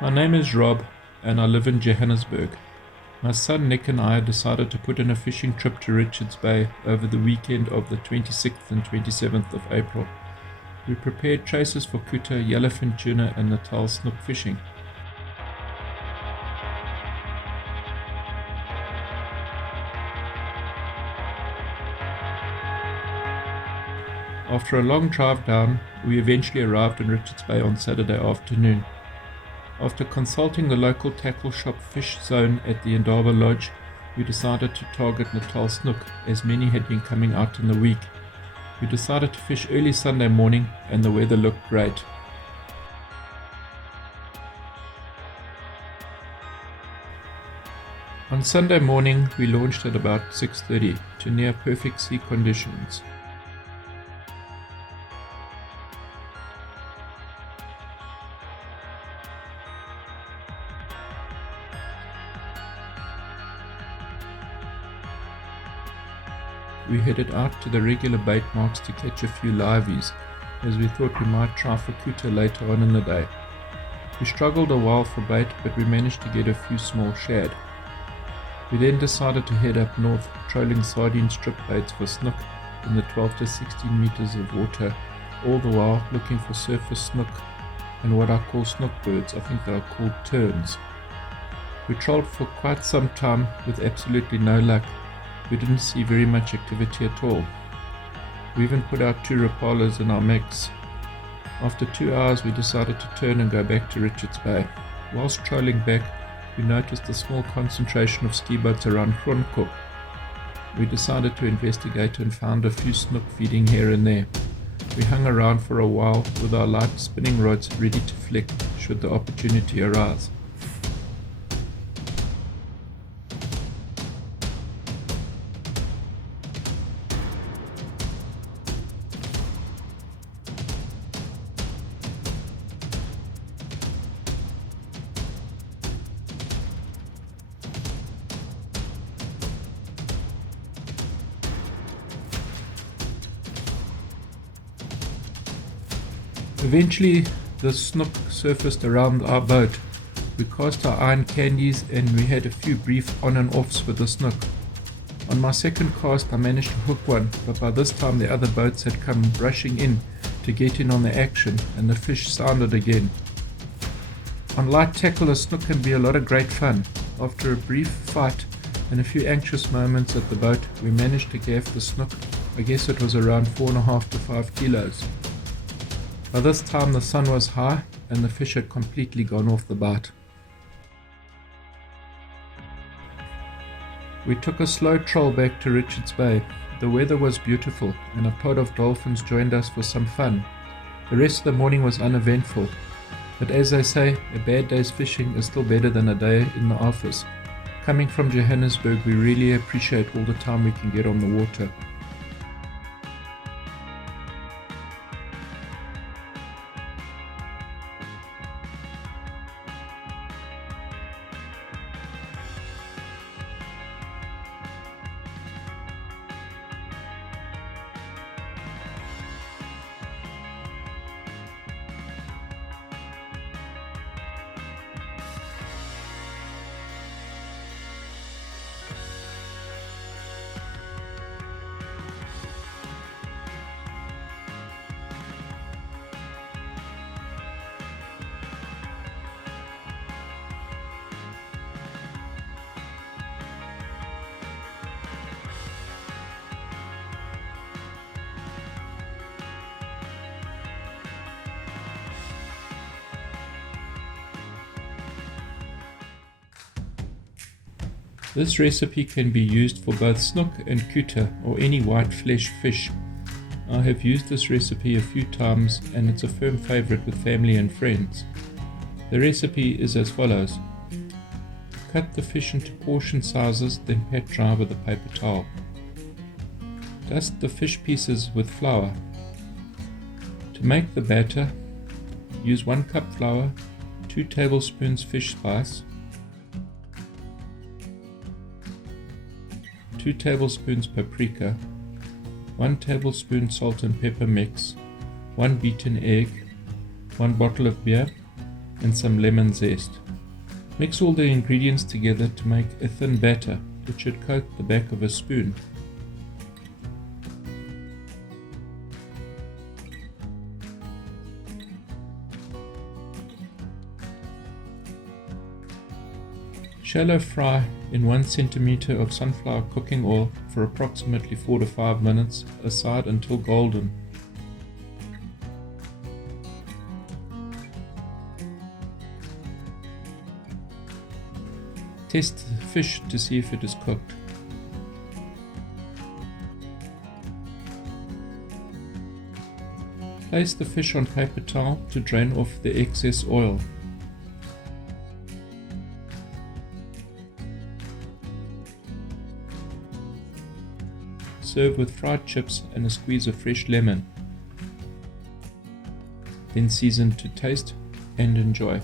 My name is Rob and I live in Johannesburg. My son Nick and I decided to put in a fishing trip to Richards Bay over the weekend of the 26th and 27th of April. We prepared traces for kuta, yellowfin tuna and Natal snook fishing. After a long drive down, we eventually arrived in Richards Bay on Saturday afternoon. After consulting the local tackle shop fish zone at the Indaba Lodge, we decided to target Natal snook as many had been coming out in the week. We decided to fish early Sunday morning and the weather looked great. On Sunday morning we launched at about 6:30 to near perfect sea conditions. We headed out to the regular bait marks to catch a few liveys, as we thought we might try for kuta later on in the day. We struggled a while for bait, but we managed to get a few small shad. We then decided to head up north, trolling sardine strip baits for snook in the 12 to 16 meters of water, all the while looking for surface snook and what I call snook birds. I think they are called terns. We trolled for quite some time with absolutely no luck. We didn't see very much activity at all. We even put out 2 rapalas in our mix. After 2 hours we decided to turn and go back to Richards Bay. Whilst trolling back, we noticed a small concentration of ski boats around Gronkop. We decided to investigate and found a few snook feeding here and there. We hung around for a while with our light spinning rods ready to flick should the opportunity arise. Eventually the snook surfaced around our boat. We cast our iron candies and we had a few brief on and offs with the snook. On my second cast I managed to hook one, but by this time the other boats had come rushing in to get in on the action and the fish sounded again. On light tackle a snook can be a lot of great fun. After a brief fight and a few anxious moments at the boat, we managed to gaff the snook. I guess it was around 4.5 to 5 kilos. By this time the sun was high and the fish had completely gone off the bite. We took a slow troll back to Richards Bay. The weather was beautiful and a pod of dolphins joined us for some fun. The rest of the morning was uneventful, but as they say, a bad day's fishing is still better than a day in the office. Coming from Johannesburg, we really appreciate all the time we can get on the water. This recipe can be used for both snook and kuta or any white flesh fish. I have used this recipe a few times and it's a firm favourite with family and friends. The recipe is as follows. Cut the fish into portion sizes, then pat dry with a paper towel. Dust the fish pieces with flour. To make the batter, use 1 cup flour, 2 tablespoons fish spice, 2 tablespoons paprika, 1 tablespoon salt and pepper mix, 1 beaten egg, 1 bottle of beer, and some lemon zest. Mix all the ingredients together to make a thin batter which should coat the back of a spoon. Shallow fry in 1 centimeter of sunflower cooking oil for approximately 4 to 5 minutes aside until golden. Test the fish to see if it is cooked. Place the fish on paper towel to drain off the excess oil. Serve with fried chips and a squeeze of fresh lemon. Then season to taste and enjoy.